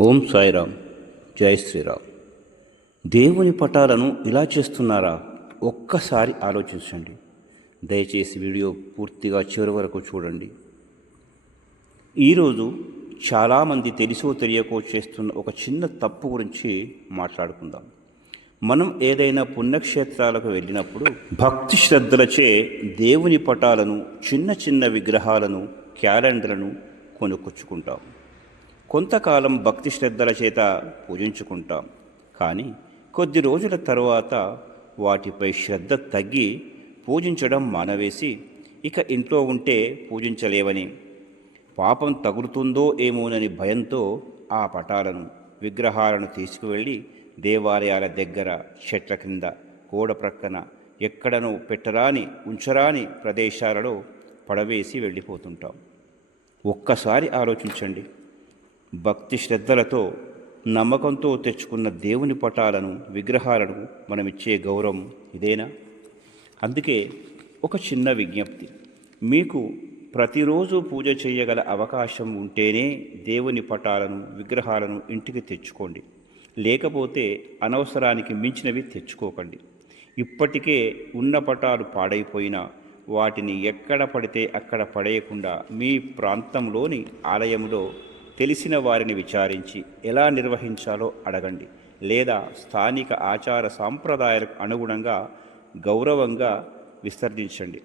ఓం సాయిరామ్. జై శ్రీరామ్. దేవుని పటాలను ఇలా చేస్తున్నారా? ఒక్కసారి ఆలోచించండి. దయచేసి వీడియో పూర్తిగా చివరి వరకు చూడండి. ఈరోజు చాలామంది తెలిసో తెలియకో చేస్తున్న ఒక చిన్న తప్పు గురించి మాట్లాడుకుందాం. మనం ఏదైనా పుణ్యక్షేత్రాలకు వెళ్ళినప్పుడు భక్తి శ్రద్ధలచే దేవుని పటాలను, చిన్న చిన్న విగ్రహాలను, క్యాలెండర్లను కొనుక్కొచ్చుకుంటాం. కొంతకాలం భక్తి శ్రద్ధల చేత పూజించుకుంటాం. కానీ కొద్ది రోజుల తరువాత వాటిపై శ్రద్ధ తగ్గి పూజించడం మానవేసి, ఇక ఇంట్లో ఉంటే పూజించలేవని, పాపం తగులుతుందో ఏమోనని భయంతో ఆ పటాలను, విగ్రహాలను తీసుకువెళ్ళి దేవాలయాల దగ్గర, చెట్ల కింద, గోడ ప్రక్కన, ఎక్కడనో పెట్టరాని, ఉంచరాని ప్రదేశాలలో పడవేసి వెళ్ళిపోతుంటాం. ఒక్కసారి ఆలోచించండి. భక్తి శ్రద్ధలతో, నమ్మకంతో తెచ్చుకున్న దేవుని పటాలను, విగ్రహాలను మనమిచ్చే గౌరవం ఇదేనా? అందుకే ఒక చిన్న విజ్ఞప్తి. మీకు ప్రతిరోజు పూజ చేయగల అవకాశం ఉంటేనే దేవుని పటాలను, విగ్రహాలను ఇంటికి తెచ్చుకోండి. లేకపోతే అనవసరానికి మించినవి తెచ్చుకోకండి. ఇప్పటికే ఉన్న పటాలు పాడైపోయినా వాటిని ఎక్కడ పడితే అక్కడ పడేయకుండా మీ ప్రాంతంలోని ఆలయంలో తెలిసిన వారిని విచారించి ఎలా నిర్వహించాలో అడగండి. లేదా స్థానిక ఆచార సాంప్రదాయాలకు అనుగుణంగా గౌరవంగా విసర్జించండి.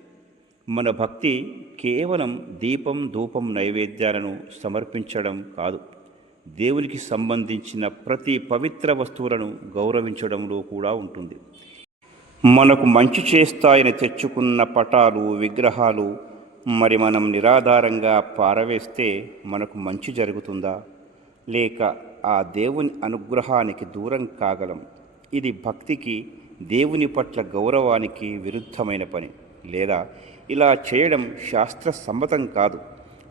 మన భక్తి కేవలం దీపం, ధూపం, నైవేద్యాలను సమర్పించడం కాదు, దేవునికి సంబంధించిన ప్రతి పవిత్ర వస్తువులను గౌరవించడంలో కూడా ఉంటుంది. మనకు మంచి చేస్తాయని తెచ్చుకున్న పటాలు, విగ్రహాలు మరి మనం నిరాధారంగా పారవేస్తే మనకు మంచి జరుగుతుందా? లేక ఆ దేవుని అనుగ్రహానికి దూరం కాగలం? ఇది భక్తికి, దేవుని పట్ల గౌరవానికి విరుద్ధమైన పని. లేదా ఇలా చేయడం శాస్త్ర సమ్మతం కాదు.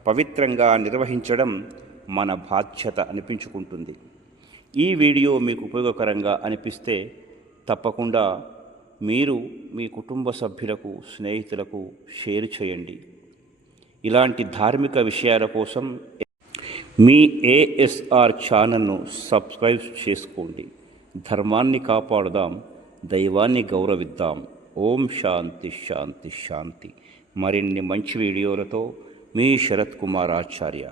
పవిత్రంగా నిర్వహించడం మన బాధ్యత అనిపించుకుంటుంది. ఈ వీడియో మీకు ఉపయోగకరంగా అనిపిస్తే తప్పకుండా మీరు మీ కుటుంబ సభ్యులకు, స్నేహితులకు షేర్ చేయండి. ఇలాంటి ధార్మిక విషయాల కోసం మీ ఏఎస్ఆర్ ఛానల్ను సబ్స్క్రైబ్ చేసుకోండి. ధర్మాన్ని కాపాడుదాం, దైవాన్ని గౌరవిద్దాం. ఓం శాంతి శాంతి శాంతి. మరిన్ని మంచి వీడియోలతో మీ శరత్ కుమార్ ఆచార్య.